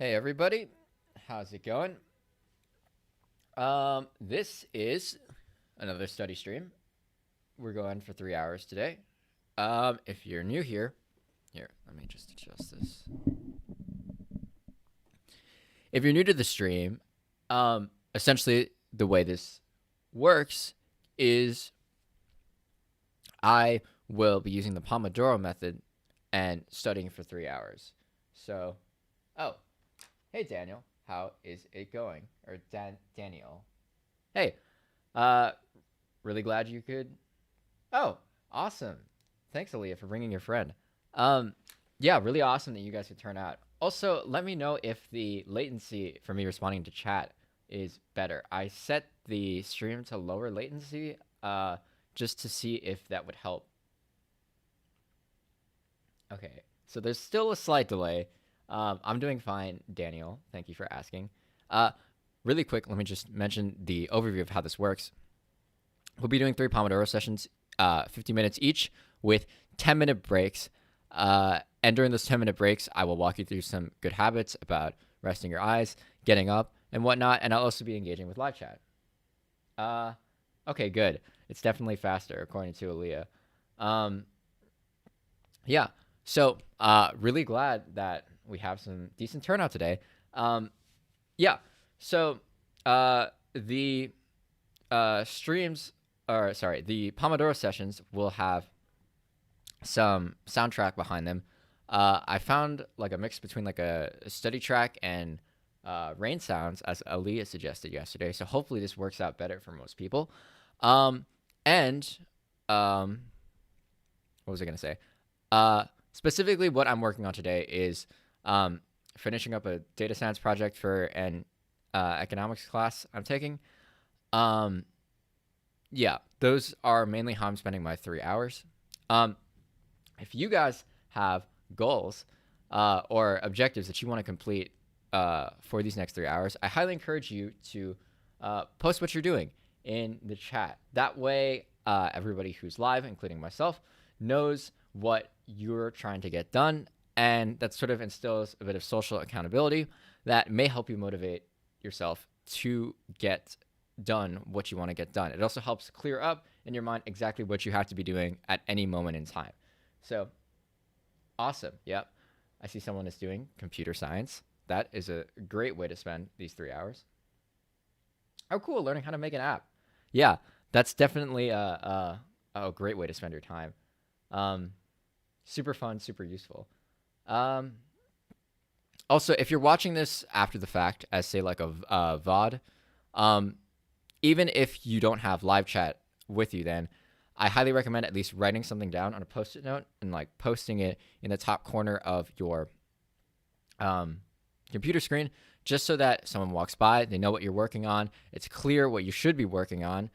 Hey everybody, how's it going? This is another study stream. We're going for 3 hours today. If you're new here, let me just adjust this. If you're new to the stream, essentially the way this works is I will be using the Pomodoro method and studying for 3 hours. So, oh, hey Daniel, how is it going? Or Daniel. Hey, uh, really glad you could. Oh, awesome. Thanks, Aaliyah, for bringing your friend. Um, yeah, really awesome that you guys could turn out. Also, let me know if the latency for me responding to chat is better. I set the stream to lower latency, just to see if that would help. Okay, so there's still a slight delay. I'm doing fine, Daniel. Thank you for asking. Really quick, let me just mention the overview of how this works. We'll be doing 3 Pomodoro sessions, 50 minutes each, with 10-minute breaks. And during those 10-minute breaks, I will walk you through some good habits about resting your eyes, getting up, and whatnot. And I'll also be engaging with live chat. Okay, good. It's definitely faster, according to Aaliyah. Yeah. So, really glad that we have some decent turnout today. Yeah. So, the streams, or sorry, the Pomodoro sessions will have some soundtrack behind them. I found like a mix between like a study track and rain sounds, as Aaliyah suggested yesterday. So hopefully this works out better for most people. And what was I gonna say? Specifically, what I'm working on today is finishing up a data science project for an economics class I'm taking. Yeah, those are mainly how I'm spending my 3 hours. If you guys have goals or objectives that you want to complete for these next 3 hours, I highly encourage you to post what you're doing in the chat. That way, everybody who's live, including myself, knows what you're trying to get done, and that sort of instills a bit of social accountability that may help you motivate yourself to get done what you want to get done. It also helps clear up in your mind exactly what you have to be doing at any moment in time. So, awesome. Yep. I see someone is doing computer science. That is a great way to spend these 3 hours. Oh, cool. Learning how to make an app. Yeah, that's definitely a great way to spend your time. Super fun, super useful. Also, if you're watching this after the fact, as say like a VOD, even if you don't have live chat with you, then I highly recommend at least writing something down on a post-it note and like posting it in the top corner of your computer screen, just so that someone walks by, they know what you're working on. It's clear what you should be working on,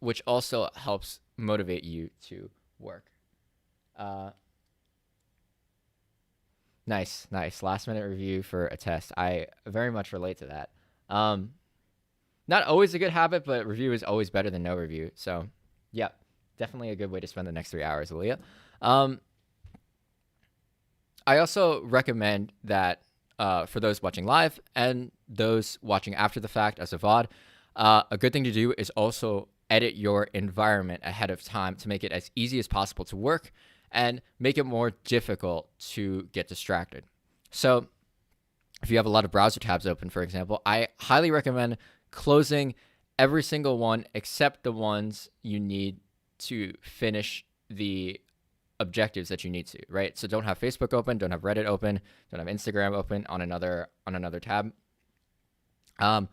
which also helps motivate you to work. Nice. Last minute review for a test. I very much relate to that. Not always a good habit, but review is always better than no review. So, yeah, definitely a good way to spend the next 3 hours, Aaliyah. I also recommend that for those watching live and those watching after the fact as a VOD, a good thing to do is also edit your environment ahead of time to make it as easy as possible to work and make it more difficult to get distracted. So if you have a lot of browser tabs open, for example, I highly recommend closing every single one except the ones you need to finish the objectives that you need to, right? So don't have Facebook open, don't have Reddit open, don't have Instagram open on another tab. And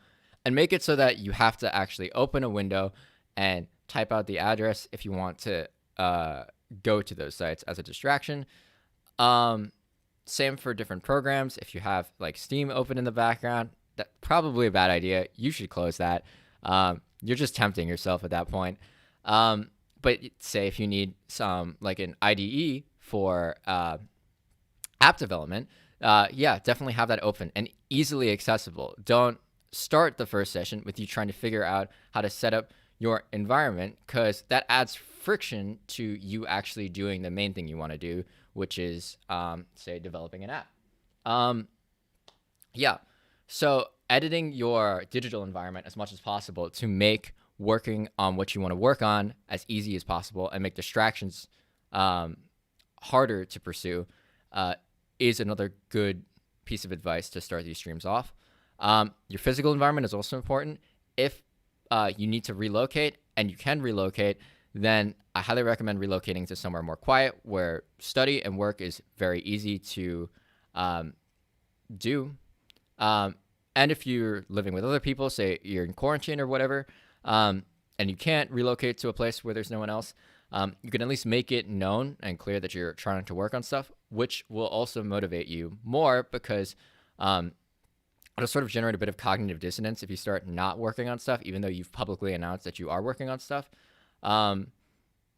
make it so that you have to actually open a window and type out the address if you want to go to those sites as a distraction. Same for different programs. If you have like Steam open in the background, that's probably a bad idea. You should close that. You're just tempting yourself at that point. But say if you need some like an IDE for app development, yeah, definitely have that open and easily accessible. Don't start the first session with you trying to figure out how to set up your environment, because that adds friction to you actually doing the main thing you want to do, which is, say, developing an app. Yeah. So editing your digital environment as much as possible to make working on what you want to work on as easy as possible and make distractions harder to pursue is another good piece of advice to start these streams off. Your physical environment is also important. If you need to relocate and you can relocate, then I highly recommend relocating to somewhere more quiet where study and work is very easy to do. And if you're living with other people, say you're in quarantine or whatever, and you can't relocate to a place where there's no one else, you can at least make it known and clear that you're trying to work on stuff, which will also motivate you more because it'll sort of generate a bit of cognitive dissonance if you start not working on stuff, even though you've publicly announced that you are working on stuff.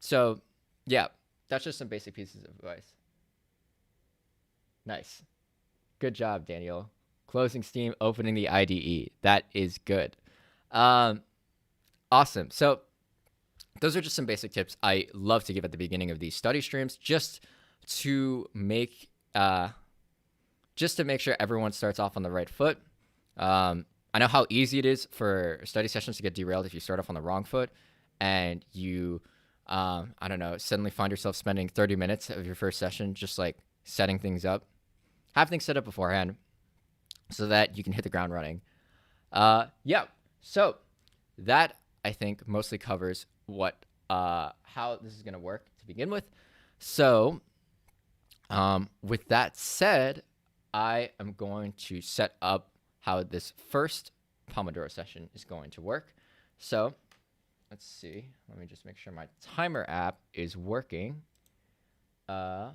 So, yeah, that's just some basic pieces of advice. Nice. Good job, Daniel. Closing Steam, opening the IDE. That is good. Awesome. So those are just some basic tips I love to give at the beginning of these study streams, just to make sure everyone starts off on the right foot. I know how easy it is for study sessions to get derailed if you start off on the wrong foot and you, suddenly find yourself spending 30 minutes of your first session just like setting things up. Have things set up beforehand so that you can hit the ground running. So that I think mostly covers how this is going to work to begin with. So with that said, I am going to set up how this first Pomodoro session is going to work. So let's see. Let me just make sure my timer app is working. So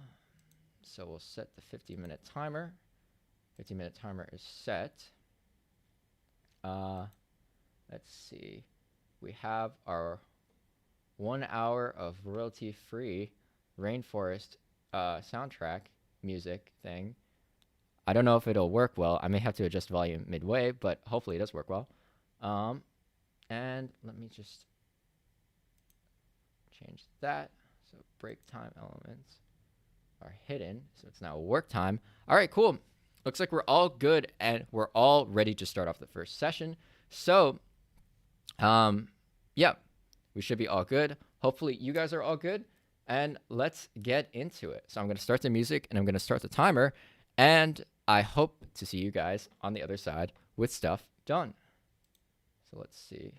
we'll set the 50-minute timer. 50-minute timer is set. Let's see. We have our 1 hour of royalty-free Rainforest soundtrack music thing. I don't know if it'll work well. I may have to adjust volume midway, but hopefully it does work well. And let me just change that. So break time elements are hidden. So it's now work time. All right, cool. Looks like we're all good and we're all ready to start off the first session. So, yeah, we should be all good. Hopefully you guys are all good. And let's get into it. So I'm going to start the music and I'm going to start the timer. And I hope to see you guys on the other side with stuff done. So let's see.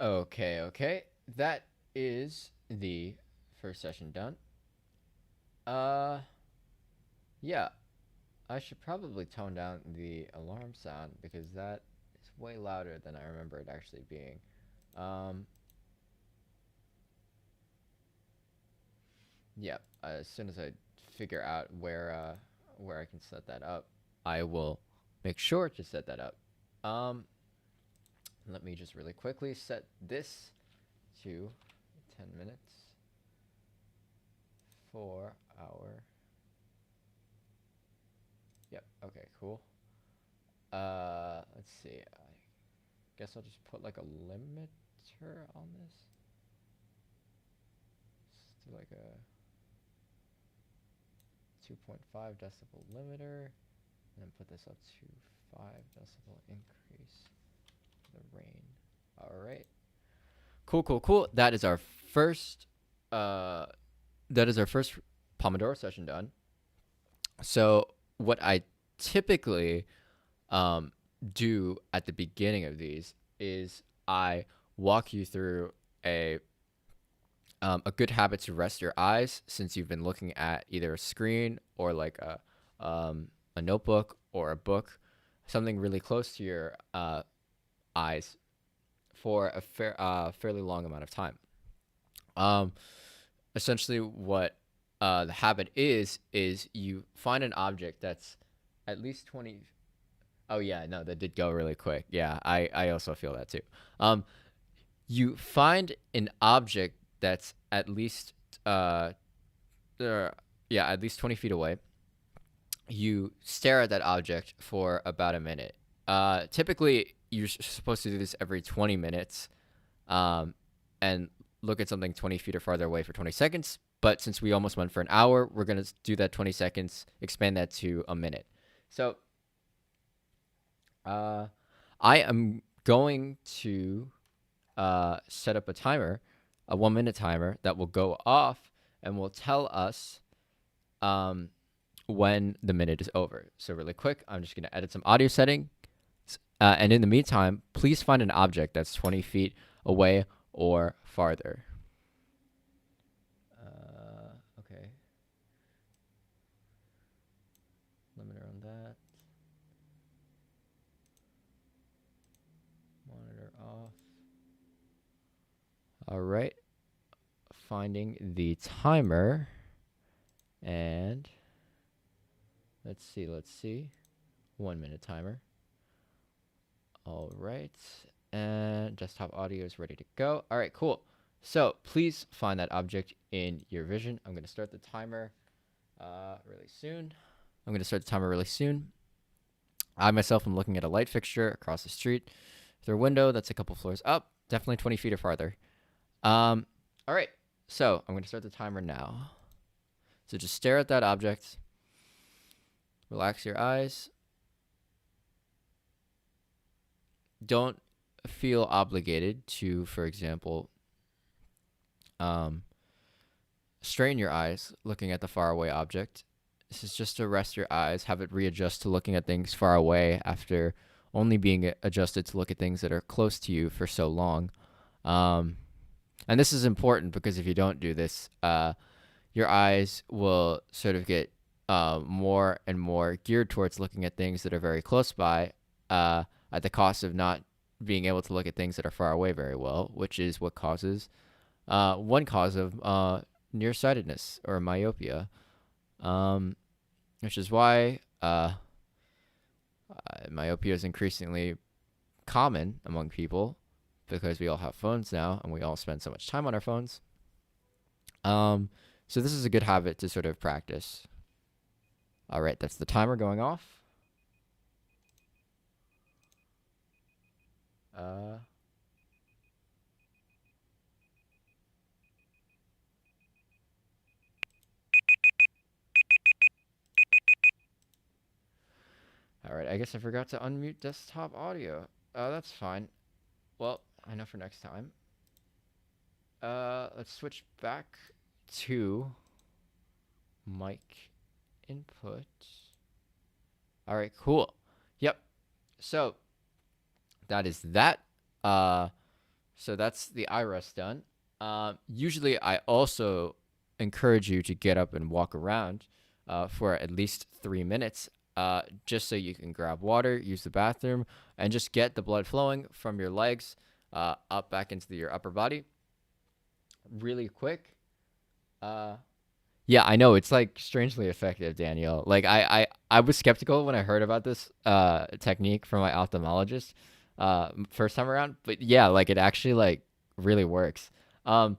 Okay. That is the first session done. Uh, yeah, I should probably tone down the alarm sound because that is way louder than I remember it actually being. Um, yeah, as soon as I figure out where I can set that up, I will make sure to set that up. Um, Let me just really quickly set this to 10 minutes for our. Yep. Okay. Cool. Let's see. I guess I'll just put like a limiter on this. Let's do like a 2.5 decibel limiter, and then put this up to 5 decibel increase the rain. All right. Cool. That is our first. Uh, that is our first Pomodoro session done. So what I typically do at the beginning of these is I walk you through a good habit to rest your eyes, since you've been looking at either a screen or like a notebook or a book, something really close to your eyes for a fairly long amount of time. Um, Essentially, what the habit is you find an object that's at least 20. Oh yeah, no, that did go really quick. Yeah, I also feel that too. You find an object that's at least at least 20 feet away. You stare at that object for about a minute. Typically, you're supposed to do this every 20 minutes, and look at something 20 feet or farther away for 20 seconds. But since we almost went for an hour, we're going to do that 20 seconds, expand that to a minute. So I am going to set up a timer, a 1 minute timer that will go off and will tell us when the minute is over. So really quick, I'm just going to edit some audio setting. And in the meantime, please find an object that's 20 feet away or farther. Okay. Limiter on that. Monitor off. All right. Finding the timer. And let's see. 1 minute timer. All right. And desktop audio is ready to go. All right, cool. So please find that object in your vision. I'm going to start the timer really soon. I myself am looking at a light fixture across the street through a window that's a couple floors up, definitely 20 feet or farther. All right, so I'm going to start the timer now. So just stare at that object. Relax your eyes. Don't feel obligated to, for example, strain your eyes looking at the faraway object. This is just to rest your eyes, have it readjust to looking at things far away after only being adjusted to look at things that are close to you for so long. And this is important because if you don't do this, your eyes will sort of get more and more geared towards looking at things that are very close by, at the cost of not being able to look at things that are far away very well, which is what causes one cause of nearsightedness or myopia, which is why myopia is increasingly common among people because we all have phones now and we all spend so much time on our phones. So this is a good habit to sort of practice. All right, that's the timer going off. All right, I guess I forgot to unmute desktop audio. That's fine. Well, I know for next time. Let's switch back to mic input. All right, cool. Yep. So that is that. So that's the eye rest done. Usually, I also encourage you to get up and walk around for at least 3 minutes, just so you can grab water, use the bathroom, and just get the blood flowing from your legs up back into your upper body really quick. Uh, yeah, I know it's like strangely effective, Daniel. Like I was skeptical when I heard about this technique from my ophthalmologist first time around, but yeah, like it actually like really works. Um,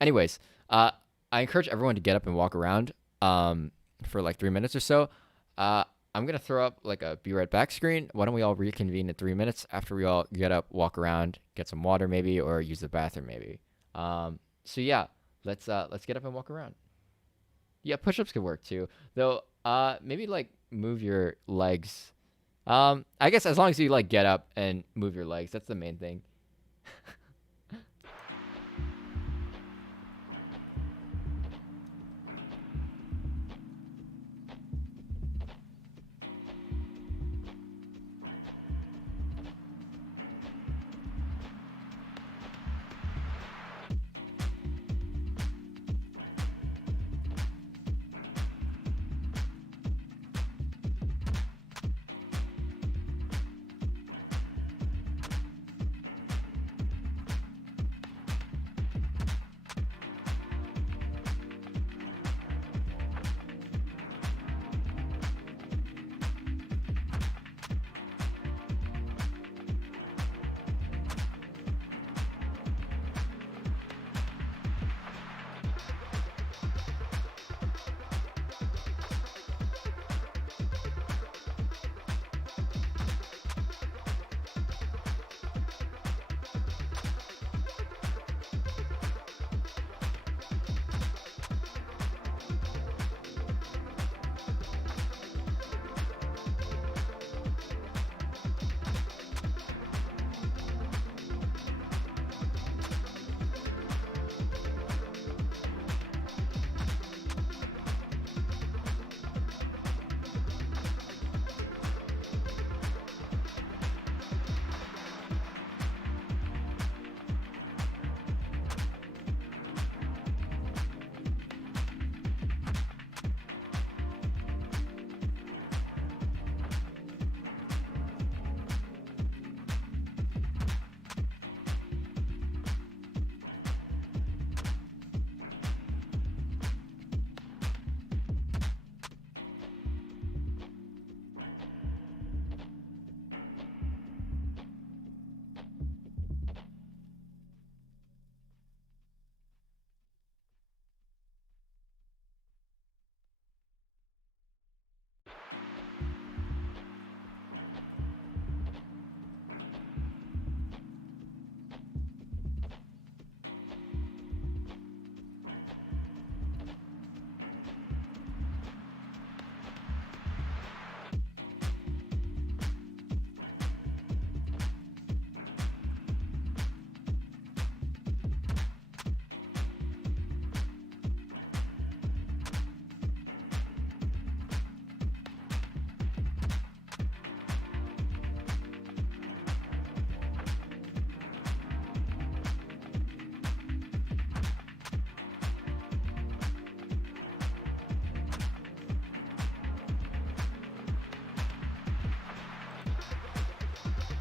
anyways, I encourage everyone to get up and walk around for like 3 minutes or so. Uh, I'm gonna throw up like a be right back screen. Why don't we all reconvene in 3 minutes after we all get up, walk around, get some water maybe, or use the bathroom maybe. So yeah, let's get up and walk around. Yeah, push-ups could work too. Though maybe like move your legs. I guess as long as you like get up and move your legs, that's the main thing.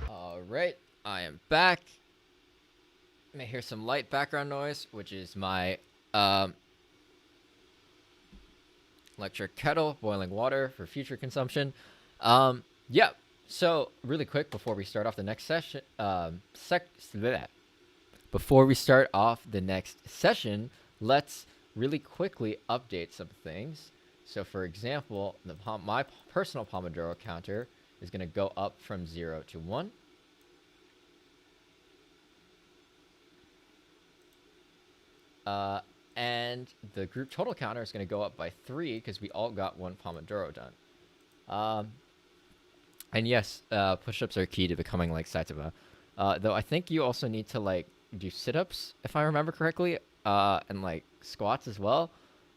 All right, I am back. You may hear some light background noise, which is my electric kettle boiling water for future consumption. Yeah. So really quick before we start off the next session, before we start off the next session, let's really quickly update some things. So, for example, my personal Pomodoro counter is going to go up from 0 to 1. And the group total counter is going to go up by 3 because we all got 1 Pomodoro done. And yes, push-ups are key to becoming like Saitama. Though I think you also need to like do sit-ups, if I remember correctly, and like squats as well.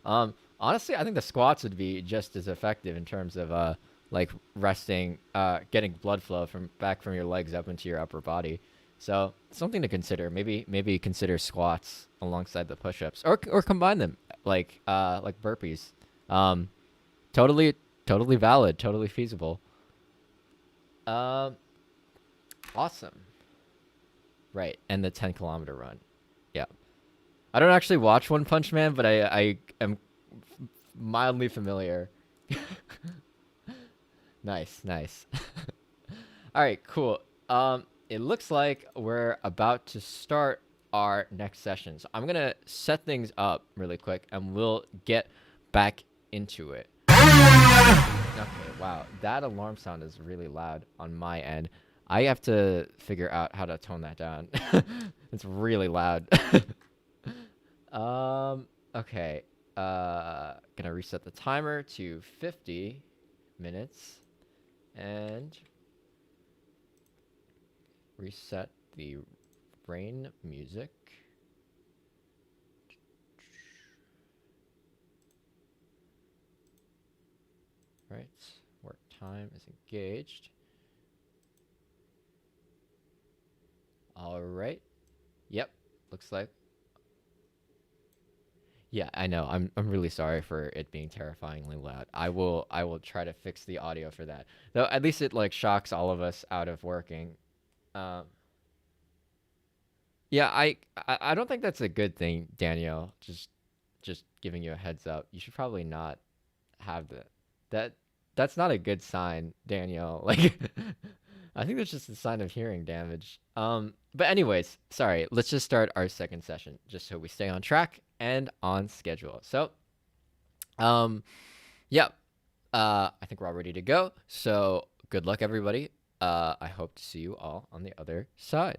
Honestly, I think the squats would be just as effective in terms of like resting, getting blood flow from your legs up into your upper body. So something to consider. Maybe consider squats alongside the push-ups, or combine them like burpees. Um, totally totally valid, totally feasible. Um, awesome. Right, and the 10-kilometer run. Yeah, I don't actually watch One Punch Man, but I am mildly familiar. Nice, nice. All right, cool. It looks like we're about to start our next session. So I'm gonna set things up really quick, and we'll get back into it. Okay, wow, that alarm sound is really loud on my end. I have to figure out how to tone that down. It's really loud. Okay. Gonna reset the timer to 50 minutes and reset the rain music. Right, work time is engaged. All right. Yep, looks like. Yeah, I know. I'm really sorry for it being terrifyingly loud. I will try to fix the audio for that. Though at least it like shocks all of us out of working. Um, yeah, I don't think that's a good thing, Danielle. Just giving you a heads up. You should probably not have that that's not a good sign, Danielle. Like I think that's just a sign of hearing damage. But anyways, sorry. Let's just start our second session just so we stay on track and on schedule. So, um yeah. I think we're all ready to go. So, good luck everybody. I hope to see you all on the other side.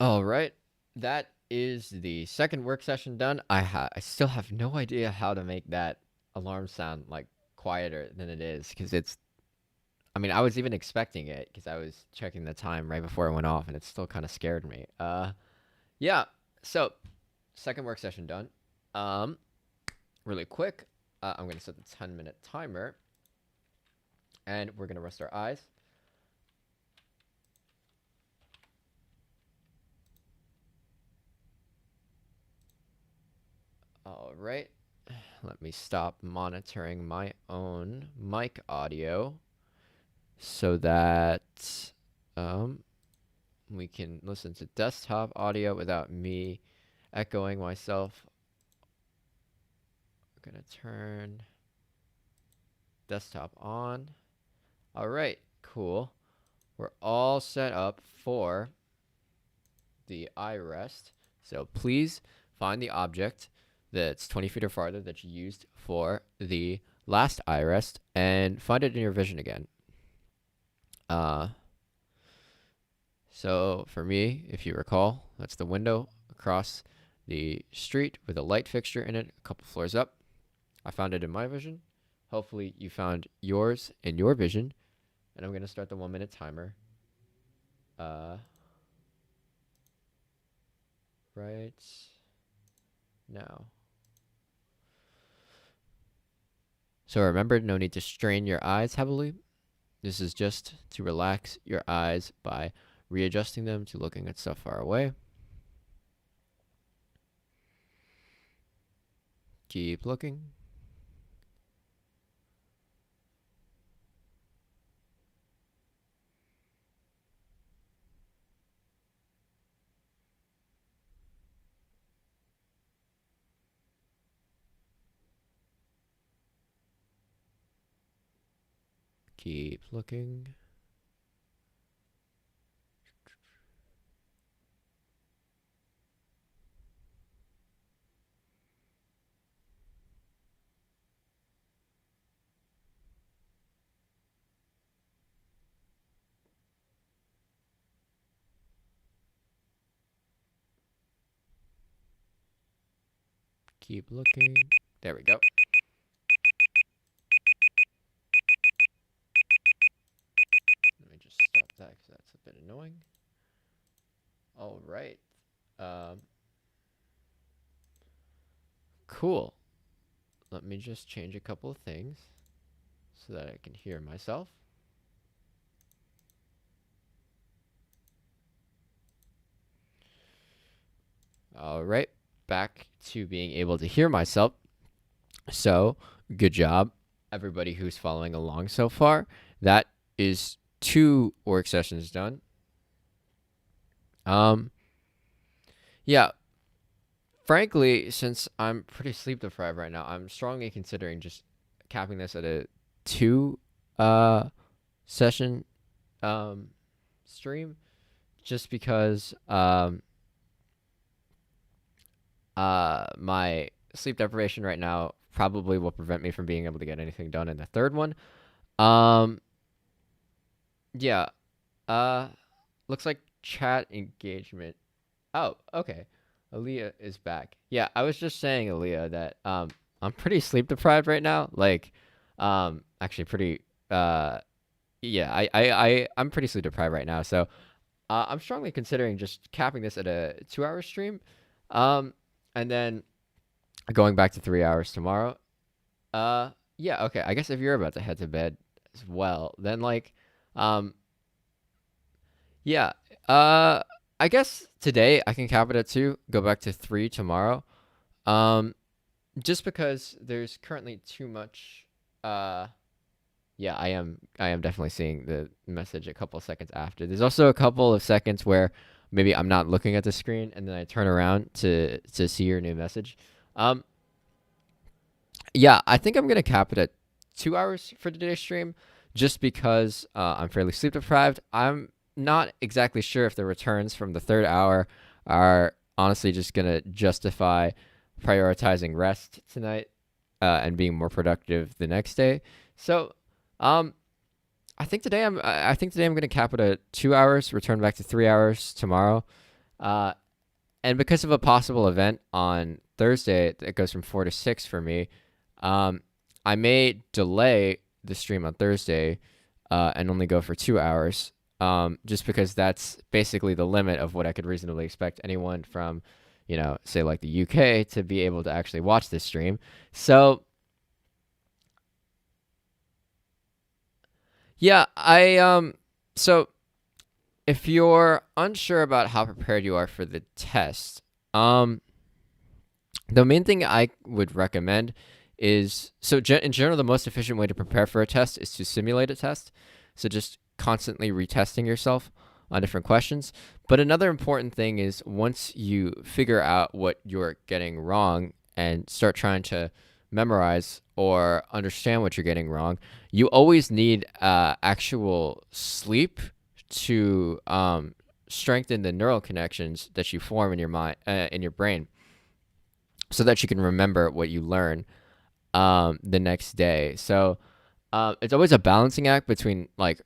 All right. That is the second work session done. I still have no idea how to make that alarm sound like quieter than it is, because I mean, I was even expecting it because I was checking the time right before it went off, and it still kind of scared me. Yeah. So, second work session done. Um, Really quick, I'm gonna set the 10-minute timer, and we're gonna rest our eyes. All right. Let me stop monitoring my own mic audio so that we can listen to desktop audio without me echoing myself. I'm gonna turn desktop on. All right, cool. We're all set up for the eye rest. So please find the object that's 20 feet or farther that you used for the last eye rest and find it in your vision again. So for me, if you recall, that's the window across the street with a light fixture in it, a couple floors up. I found it in my vision. Hopefully you found yours in your vision. And I'm going to start the 1-minute timer. Right now. So remember, no need to strain your eyes heavily. This is just to relax your eyes by readjusting them to looking at stuff far away. Keep looking. Keep looking. Keep looking. There we go. Let me just stop that because that's a bit annoying. All right. Cool. Let me just change a couple of things so that I can hear myself. All right. Back to being able to hear myself. So, good job, everybody who's following along so far. That is 2 work sessions done. Yeah. Frankly, since I'm pretty sleep deprived right now, I'm strongly considering just capping this at a 2 session stream, just because my sleep deprivation right now probably will prevent me from being able to get anything done in the third one. Yeah. Looks like chat engagement. Oh, okay. Aaliyah is back. Yeah, I was just saying, Aaliyah, that I'm pretty sleep deprived right now. Like, actually pretty yeah, I'm pretty sleep deprived right now. So I'm strongly considering just capping this at a 2-hour stream. And then going back to 3 hours tomorrow. Yeah, okay. I guess if you're about to head to bed as well, then like, yeah. I guess today I can cap it at 2, go back to 3 tomorrow. Just because there's currently too much. Yeah, I am definitely seeing the message a couple of seconds after. There's also a couple of seconds where maybe I'm not looking at the screen and then I turn around to see your new message. Yeah, I think I'm gonna cap it at 2 hours for today's stream, just because I'm fairly sleep deprived. I'm not exactly sure if the returns from the third hour are honestly just gonna justify prioritizing rest tonight and being more productive the next day. So, I think today I'm gonna cap it at 2 hours, return back to 3 hours tomorrow, Uh, and because of a possible event on Thursday that goes from 4 to 6 for me, I may delay the stream on Thursday and only go for 2 hours, just because that's basically the limit of what I could reasonably expect anyone from, say like the UK to be able to actually watch this stream. So yeah, so if you're unsure about how prepared you are for the test, the main thing I would recommend is, in general, the most efficient way to prepare for a test is to simulate a test. So just constantly retesting yourself on different questions. But another important thing is, once you figure out what you're getting wrong and start trying to memorize or understand what you're getting wrong, you always need actual sleep to strengthen the neural connections that you form in your mind, in your brain, so that you can remember what you learn the next day. So it's always a balancing act between like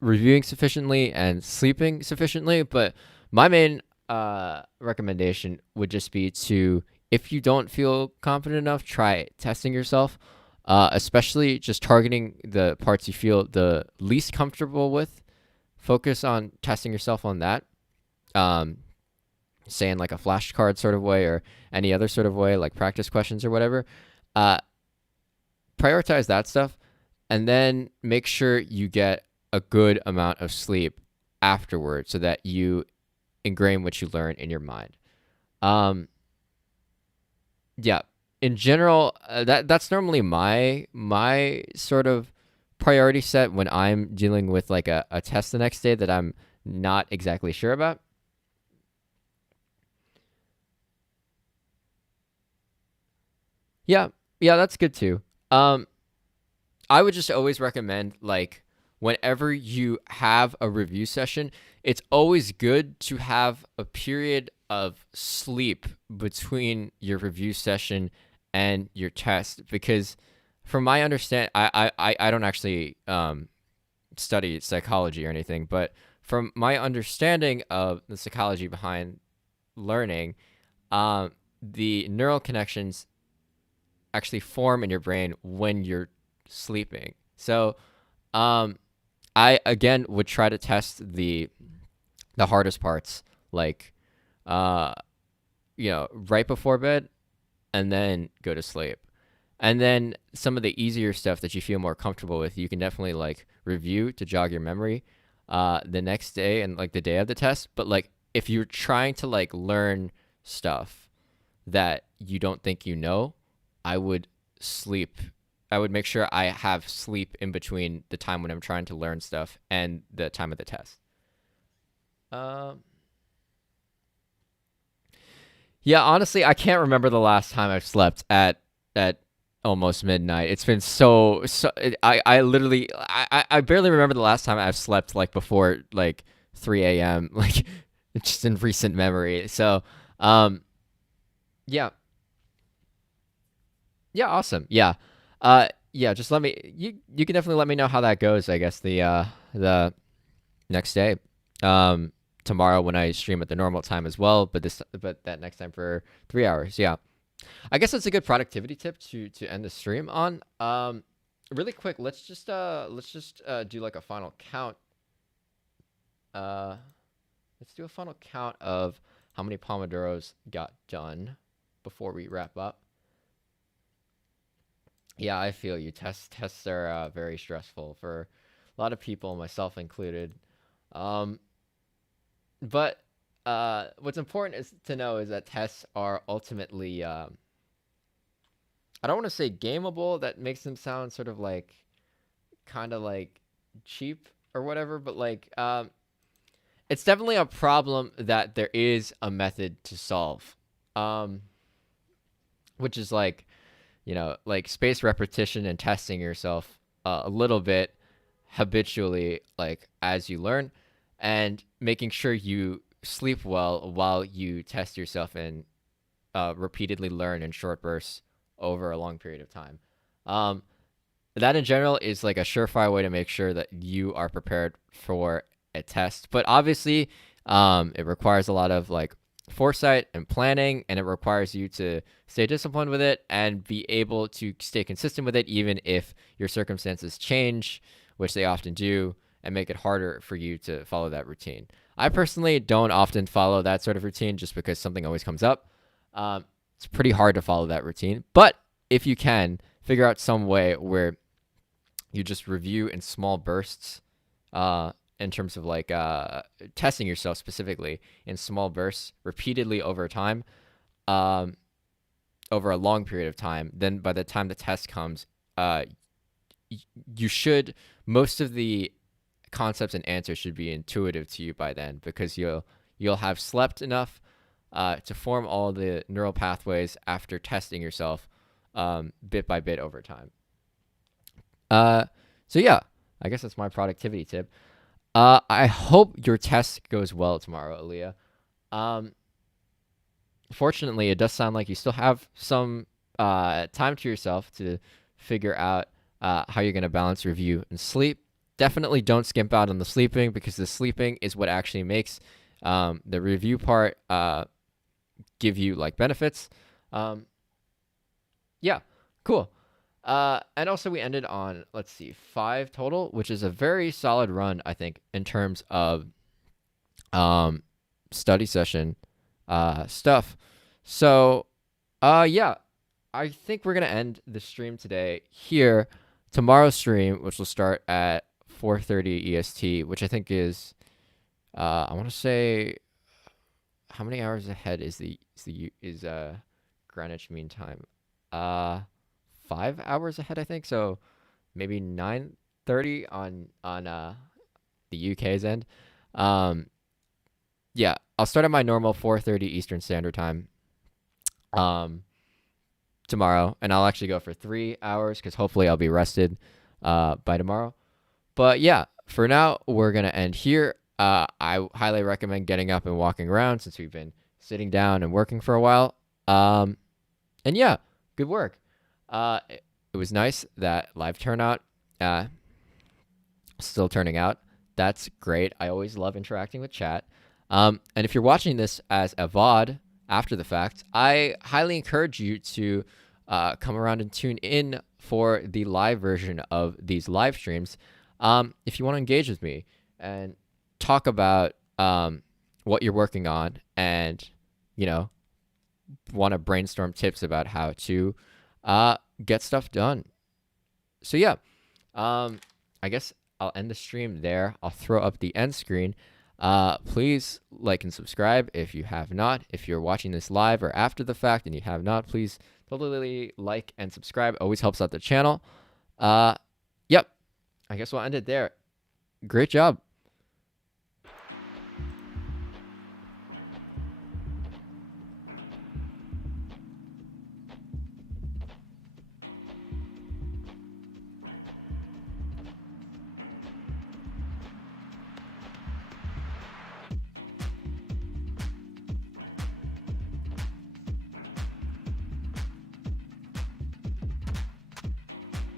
reviewing sufficiently and sleeping sufficiently. But my main recommendation would just be to, if you don't feel confident enough, try testing yourself, especially just targeting the parts you feel the least comfortable with. Focus on testing yourself on that. Say in like a flashcard sort of way or any other sort of way, like practice questions or whatever. Prioritize that stuff, and then make sure you get a good amount of sleep afterwards so that you ingrain what you learn in your mind. Yeah, in general, that's normally my sort of priority set when I'm dealing with like a test the next day that I'm not exactly sure about. Yeah, that's good too. I would just always recommend, like, whenever you have a review session, it's always good to have a period of sleep between your review session and your test, because from my understand, I don't actually study psychology or anything, but from my understanding of the psychology behind learning, the neural connections actually form in your brain when you're sleeping. So I again would try to test the hardest parts, like right before bed, and then go to sleep. And then some of the easier stuff that you feel more comfortable with, you can definitely like review to jog your memory the next day and like the day of the test. But like if you're trying to like learn stuff that you don't think you know, I would sleep. I would make sure I have sleep in between the time when I'm trying to learn stuff and the time of the test. Yeah, honestly, I can't remember the last time I've slept at almost midnight. It's been I literally I barely remember the last time I've slept like before like 3 a.m. like just in recent memory. So, yeah. Yeah, awesome. Yeah. Yeah, just let me you can definitely let me know how that goes, I guess the next day. Tomorrow when I stream at the normal time as well, but that next time for 3 hours. Yeah. I guess that's a good productivity tip to end the stream on. Really quick, let's just do like a final count. Let's do a final count of how many Pomodoros got done before we wrap up. Yeah, I feel you. Tests are very stressful for a lot of people, myself included. Um, but what's important is to know is that tests are ultimately I don't want to say gameable. That makes them sound sort of like kind of like cheap or whatever, but like it's definitely a problem that there is a method to solve. Which is like, like spaced repetition and testing yourself a little bit habitually, like as you learn, and making sure you sleep well while you test yourself and repeatedly learn in short bursts over a long period of time. That in general is like a surefire way to make sure that you are prepared for a test. But obviously, It requires a lot of like foresight and planning, and it requires you to stay disciplined with it and be able to stay consistent with it, even if your circumstances change, which they often do, and make it harder for you to follow that routine. I personally don't often follow that sort of routine just because something always comes up. It's pretty hard to follow that routine, but if you can figure out some way where you just review in small bursts, in terms of like testing yourself specifically in small bursts repeatedly over time, over a long period of time, then by the time the test comes, you should, most of the concepts and answers should be intuitive to you by then, because you'll have slept enough to form all the neural pathways after testing yourself bit by bit over time. So yeah, I guess that's my productivity tip. I hope your test goes well tomorrow, Aaliyah. Fortunately, it does sound like you still have some time to yourself to figure out how you're going to balance review and sleep. Definitely don't skimp out on the sleeping, because the sleeping is what actually makes the review part give you like benefits. Yeah, cool. And also we ended on, let's see, 5 total, which is a very solid run, I think, in terms of study session stuff. So, yeah, I think we're going to end the stream today here. Tomorrow's stream, which will start at 4:30 EST, which I think is, I want to say, how many hours ahead is Greenwich Mean Time? 5 hours ahead, I think. So maybe 9:30 on the UK's end. Yeah, I'll start at my normal 4:30 Eastern Standard Time tomorrow, and I'll actually go for 3 hours because hopefully I'll be rested by tomorrow. But yeah, for now we're gonna end here. I highly recommend getting up and walking around, since we've been sitting down and working for a while. And yeah, good work. It was nice that live turnout still turning out. That's great. I always love interacting with chat. And if you're watching this as a VOD after the fact, I highly encourage you to come around and tune in for the live version of these live streams. If you want to engage with me and talk about what you're working on, and want to brainstorm tips about how to get stuff done. So yeah, I guess I'll end the stream there. I'll throw up the end screen. Please like and subscribe if you have not. If you're watching this live or after the fact and you have not, please totally like and subscribe. Always helps out the channel. Yep. I guess we'll end it there. Great job.